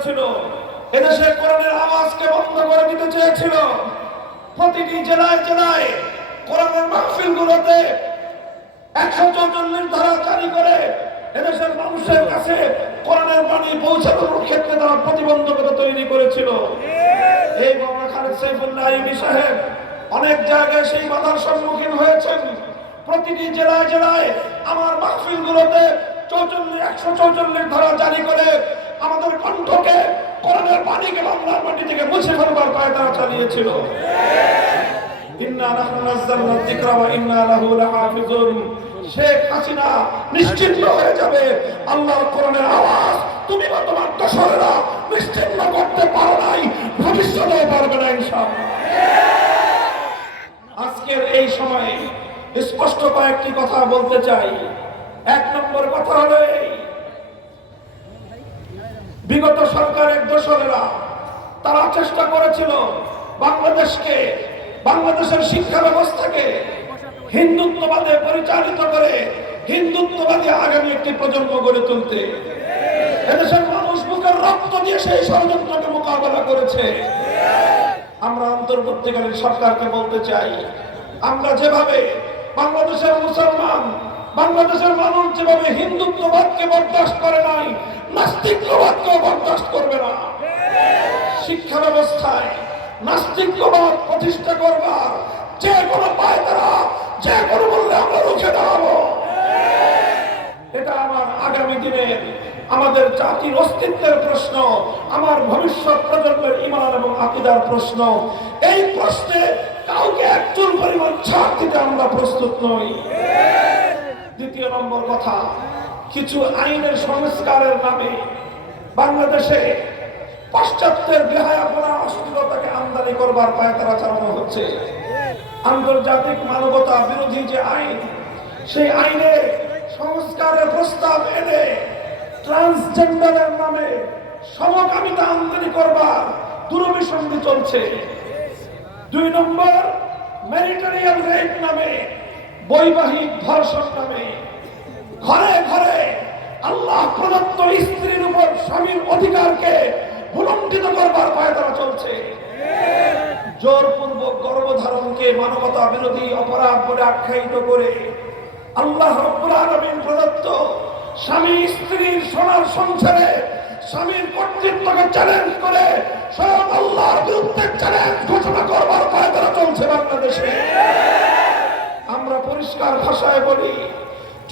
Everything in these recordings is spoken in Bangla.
করেছিল, এদেশে কোরআনের আওয়াজকে বন্ধ করে দিতে চেয়েছিল। প্রতিটি জেলায় জেলায় কোরআনের মাহফিলগুলোতে 144 ধারা জারি করে এদেশের মানুষের কাছে কোরআনের বাণী পৌঁছানোর ক্ষেত্রে তারা প্রতিবন্ধকতা তৈরি করেছিল। এই মাওলানা খালেদ সাইফুল্লাহ আইবি সাহেব অনেক জায়গায় সেই বাধার সম্মুখীন হয়েছেন। প্রতিটি জেলায় জেলায় আমার মাহফিলগুলোতে 144 ধারা জারি করে আমাদের কণ্ঠকে কোরআনের বাণীকে বাংলার মাটি থেকে মুছে ফেলবার পায়ে তারা চালিয়েছিল। ইন্না নাহনু নাযালনা যিকরা ওয়া ইন্না লাহু লাহাফিজুন। শেখ হাসিনা নিশ্চিন্ন হয়ে যাবে। আল্লাহর কোরআনের আওয়াজ তুমি বা তোমার দোসরেরা নিশ্চিন্ন করতে পারো নাই, ভবিষ্যতেও পারবে না ইনশাআল্লাহ। আজকের এই সময়ে স্পষ্ট কয়েকটি কথা বলতে চাই। এক নম্বর কথা হলো এই, বিগত সরকারের দোসরেরা তারা চেষ্টা করেছিল বাংলাদেশের শিক্ষা ব্যবস্থাকে হিন্দুত্ববাদে পরিচালিত করে হিন্দুত্ববাদী আগামী একটি প্রজন্ম গড়ে তুলতে। এদেশের মানুষ বুকের রক্ত দিয়ে সেই ষড়যন্ত্রকে মোকাবেলা করেছে। আমরা অন্তর্বর্তীকালীন সরকারকে বলতে চাই, আমরা যেভাবে বাংলাদেশের মুসলমান, বাংলাদেশের মানুষ যেভাবে হিন্দুত্ববাদকে বরদাস্ত করে নাই, নাস্তিকবাদকেও বরদাস্ত করবে না। শিক্ষা ব্যবস্থায় নাস্তিকবাদ প্রতিষ্ঠা করবার যে কোনো পায়তারা, যে কোনো মূল্যে আমরা রুখে দাঁড়াবো। এটা আমার আগামী দিনের আমাদের জাতির অস্তিত্বের প্রশ্ন, আমার ভবিষ্যৎ প্রজন্মের ঈমান এবং আকীদার প্রশ্ন। এই প্রশ্নে কাউকে একচুল পরিমাণ ছাড় দিতে আমরা প্রস্তুত নই। দ্বিতীয় নম্বর কথা, কিছু আইনের সংস্কারের নামে বাংলাদেশে পাশ্চাত্যের বেহায়াপনা অশ্লীলতাকে আমদানি করবার পায়তারা চালানো হচ্ছে। আন্তর্জাতিক মানবতা বিরোধী যে আইন, সেই আইনে সংস্কারের প্রস্তাব এনে ট্রান্সজেন্ডারের নামে সমকামিতা আমদানি করবার দুরভিসন্ধি চলছে। 2 নম্বর, ম্যারিটারিয়াল রেপ নামে, বৈবাহিক ধর্ষণ নামে ঘরে ঘরে আল্লাহ প্রদত্ত স্ত্রীর উপর স্বামীর অধিকারকে ভুলণ্ঠিত করবার পায়তারা চলছে। জোরপূর্বক গর্ভধারণকে মানবতা বিরোধী অপরাধ বলে আখ্যায়িত করে আল্লাহ রাব্বুল আলামিন প্রদত্ত স্বামী স্ত্রীর সোনার সংসারে স্বামীর কর্তৃত্বকে চ্যালেঞ্জ করে স্বয়ং আল্লাহর বিরুদ্ধে চ্যালেঞ্জ ঘোষণা করবার পায়তারা চলছে বাংলাদেশে। আমরা পরিষ্কার ভাষায় বলি,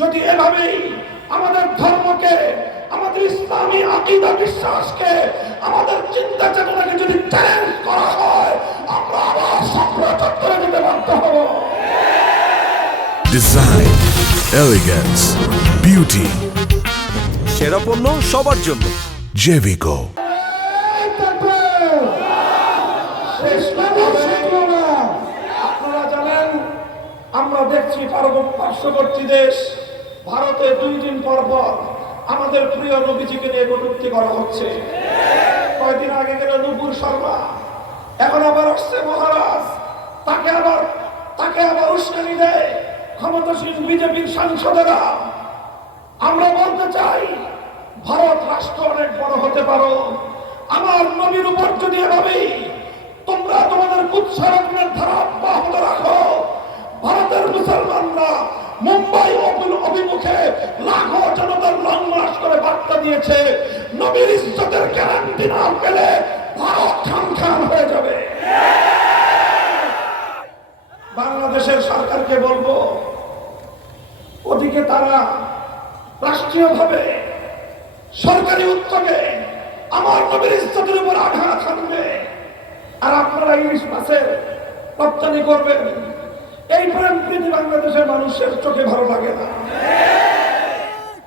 যদি এভাবেই আমাদের ধর্মকে, আমাদের ইসলামী আকীদা বিশ্বাসকে, আমাদের চিন্তা চেতনাকে যদি চ্যালেঞ্জ করা হয়, আমরা আবার সাফল্য চত্বরে যেতে বাধ্য হব। ডিজাইন, এলিগেন্স, বিউটি, সেরা পণ্য সবার জন্য জেভিকো। আপনারা জানেন, আমরা দেখছি পার্শ্ববর্তী দেশ ভারতে 2 দিন পর পর আমাদের প্রিয় নবীজিকে নিয়ে কটূক্তি করা হচ্ছে। কয়েকদিন আগে গেল নূপুর শর্মা, এখন আবার আসছে মহারাজ, তাকে আবার উস্কানি দেয় ক্ষমতাসীন বিজেপির সাংসদেরা। আমরা বলতে চাই, ভারত রাষ্ট্র অনেক বড় হতে পারো, আমার নবীর উপর যদি এভাবেই তোমরা তোমাদের কুৎসারণের ধারা অব্যাহত রাখো, ভারতের মুসলমানরা মুম্বাই অভিমুখে লাখো জনতার লং মার্চ করে বার্তা দিয়েছে, নবীর ইজ্জতের গ্যারান্টি না পেলে ভারত খান হয়ে যাবে। বাংলাদেশের সরকারকে বলবো, ওদিকে তারা রাষ্ট্রীয়ভাবে সরকারি উদ্যোগে আমার নবীর ইজ্জতের উপর আঘাত হানবে, আর আপনারা ইলিশ মাছের রপ্তানি করবেন। এই প্রেম প্রীতি বাংলাদেশের মানুষের চোখে ভালো লাগে না।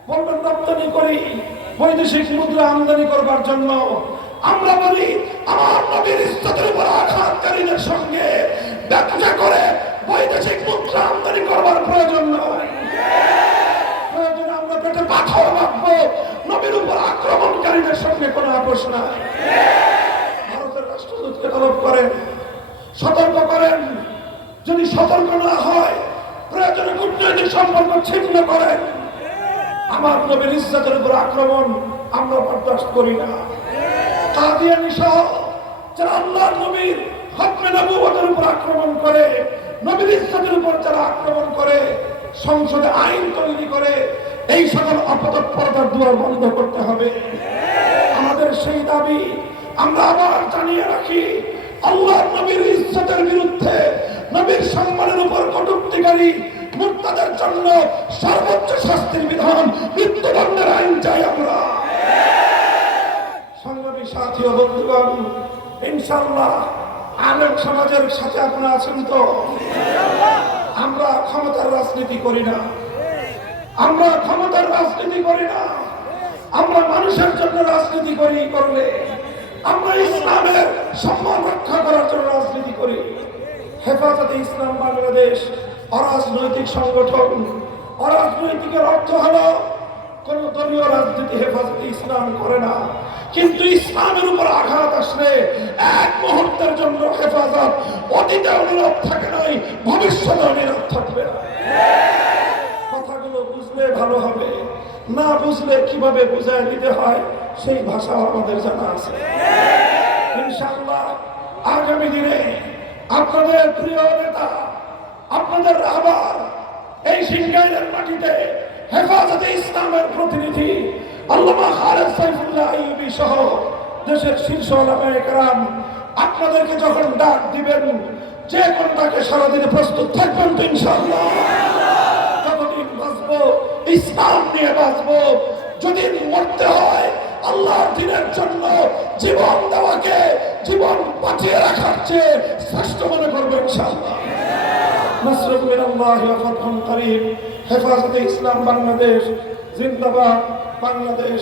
বলবেন রপ্তানি করি বৈদেশিক মুদ্রা আমদানি করবার জন্য। আমরা বলি, আমার নবীর ইজ্জতের উপর আঘাতকারীদের সঙ্গে ব্যবসা করে বৈদেশিক মুদ্রা আমদানি করবার প্রয়োজন নয়। প্রয়োজনে আমরা পেটে পাথর রাখবো, নবীর উপর আক্রমণকারীদের সঙ্গে কোনো আপোষ নাই। ভারতের রাষ্ট্রদূতকে তলব করেন, সতর্ক করেন, যদি সতর্ক না হয় প্রয়োজনে কূটনৈতিক সম্পর্ক ছিন্ন করেন। আমার নবীর ইজ্জতের উপর আক্রমণ আমরা বরদাস্ত করি না। কাদিয়ানী সহ যারা আল্লাহর নবীর খতমে নবুয়তের উপর আক্রমণ করে, নবীর ইজ্জতের উপর যারা আক্রমণ করে, সংসদে আইন তৈরি করে, এই সকল অপতৎপরতার দুয়ার বন্ধ করতে হবে। আমাদের সেই দাবি আমরা আবার জানিয়ে রাখি, আল্লাহর নবীর ইজ্জতের বিরুদ্ধে, নবীর সম্মানের উপর কটূক্তিকারী মুর্তাদের জন্য সর্বোচ্চ শাস্তির বিধান, মৃত্যুদণ্ডের আইন চাই আমরা। সংগ্রামী সাথী ও বন্ধুগণ, ইনশাআল্লাহ আলেম সমাজের সাথে আপনারা আছেন তো? আমরা ক্ষমতার রাজনীতি করি না, আমরা ক্ষমতার রাজনীতি করি না, আমরা মানুষের জন্য রাজনীতি করলে আমরা ইসলামের সম্মান রক্ষা করার জন্য রাজনীতি করি। হেফাজতে ইসলাম বাংলাদেশ অরাজনৈতিক সংগঠন। অরাজনৈতিকের অর্থ হলো কোন দলীয় রাজনীতি হেফাজতে ইসলাম করে না, কিন্তু ইসলামের উপর আঘাত আসলে এক মুহূর্তের জন্য হেফাজত অতীতে নীরব থাকে নাই, ভবিষ্যতে নীরব থাকবে না। কথাগুলো বুঝলে ভালো হবে, না বুঝলে কিভাবে বুঝায় দিতে হয় সেই ভাষা আমাদের জানা আছে। ইনশাআল্লাহ আগামী দিনে আপনাদের প্রিয় নেতা, আপনাদের আবার এই সিংগাইরের মাটিতে হেফাজতে ইসলামের প্রতিনিধি আল্লামা খালেদ সাইফুল্লাহ আইয়ুবী সহ দেশের শীর্ষ ওলামায়ে কেরাম আপনাদেরকে যখন ডাক দিবেন, যে কোনটাকে সারা দিনে প্রস্তুত থাকবেন তো ইনশাআল্লাহ। যতদিন বাঁচবো ইসলাম নিয়ে বাঁচবো, যদি মরতে হয় আল্লাহর দ্বীনের জন্য জীবন দেওয়াকে জীবন বাঁচিয়ে রাখার চেয়ে শ্রেষ্ঠ মনে করবো ইনশাআল্লাহ। নাসরুম মিনাল্লাহি ওয়া ফাতহুন করিম। হেফাজতে ইসলাম বাংলাদেশ জিন্দাবাদ। বাংলাদেশ।